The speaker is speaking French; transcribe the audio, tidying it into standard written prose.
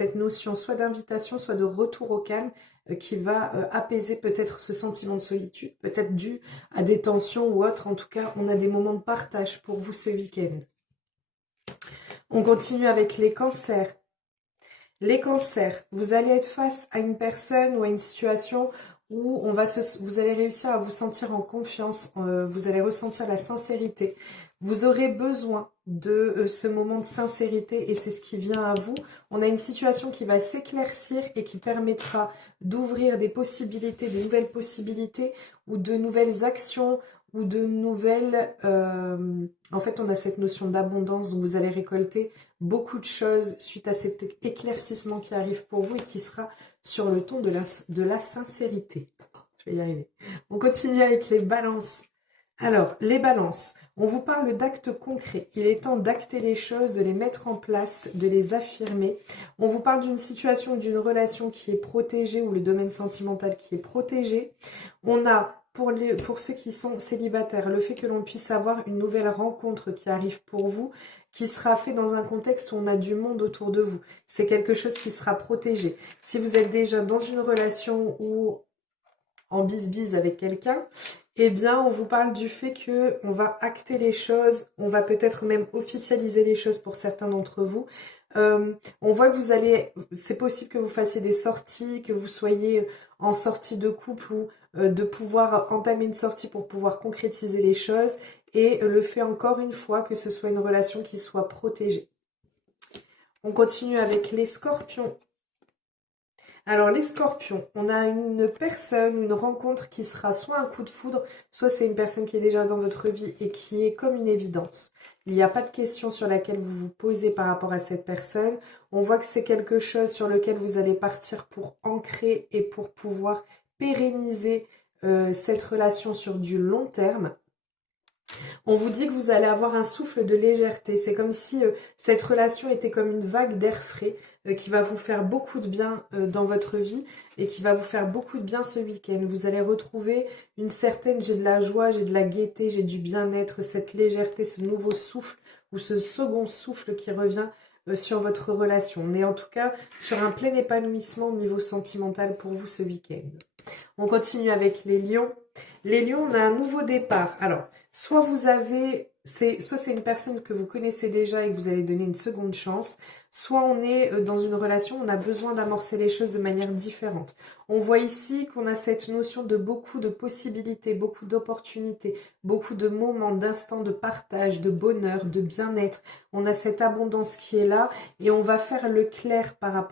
cette notion soit d'invitation, soit de retour au calme qui va apaiser peut-être ce sentiment de solitude, peut-être dû à des tensions ou autre. En tout cas, on a des moments de partage pour vous ce week-end. On continue avec les cancers. Les cancers, vous allez être face à une personne ou à une situation où vous allez réussir à vous sentir en confiance, vous allez ressentir la sincérité. Vous aurez besoin de ce moment de sincérité et c'est ce qui vient à vous. On a une situation qui va s'éclaircir et qui permettra d'ouvrir des possibilités, de nouvelles possibilités ou de nouvelles actions ou de nouvelles... En fait, on a cette notion d'abondance où vous allez récolter beaucoup de choses suite à cet éclaircissement qui arrive pour vous et qui sera sur le ton de la sincérité. Je vais y arriver. On continue avec les balances. Alors, les balances, on vous parle d'actes concrets. Il est temps d'acter les choses, de les mettre en place, de les affirmer. On vous parle d'une situation, d'une relation qui est protégée ou le domaine sentimental qui est protégé. On a pour ceux qui sont célibataires, le fait que l'on puisse avoir une nouvelle rencontre qui arrive pour vous, qui sera fait dans un contexte où on a du monde autour de vous. C'est quelque chose qui sera protégé. Si vous êtes déjà dans une relation ou en bise-bise avec quelqu'un, eh bien, on vous parle du fait que on va acter les choses, on va peut-être même officialiser les choses pour certains d'entre vous. On voit que c'est possible que vous fassiez des sorties, que vous soyez en sortie de couple ou de pouvoir entamer une sortie pour pouvoir concrétiser les choses et le fait encore une fois que ce soit une relation qui soit protégée. On continue avec les scorpions. Alors les scorpions, on a une personne, une rencontre qui sera soit un coup de foudre, soit c'est une personne qui est déjà dans votre vie et qui est comme une évidence. Il n'y a pas de question sur laquelle vous vous posez par rapport à cette personne. On voit que c'est quelque chose sur lequel vous allez partir pour ancrer et pour pouvoir pérenniser cette relation sur du long terme. On vous dit que vous allez avoir un souffle de légèreté. C'est comme si cette relation était comme une vague d'air frais qui va vous faire beaucoup de bien dans votre vie et qui va vous faire beaucoup de bien ce week-end. Vous allez retrouver une certaine, j'ai de la joie, j'ai de la gaieté, j'ai du bien-être, cette légèreté, ce nouveau souffle ou ce second souffle qui revient sur votre relation. On est en tout cas sur un plein épanouissement au niveau sentimental pour vous ce week-end. On continue avec les lions. Les lions, on a un nouveau départ. Alors, soit c'est une personne que vous connaissez déjà et que vous allez donner une seconde chance, soit on est dans une relation, on a besoin d'amorcer les choses de manière différente. On voit ici qu'on a cette notion de beaucoup de possibilités, beaucoup d'opportunités, beaucoup de moments, d'instants de partage, de bonheur, de bien-être. On a cette abondance qui est là et on va faire le clair par rapport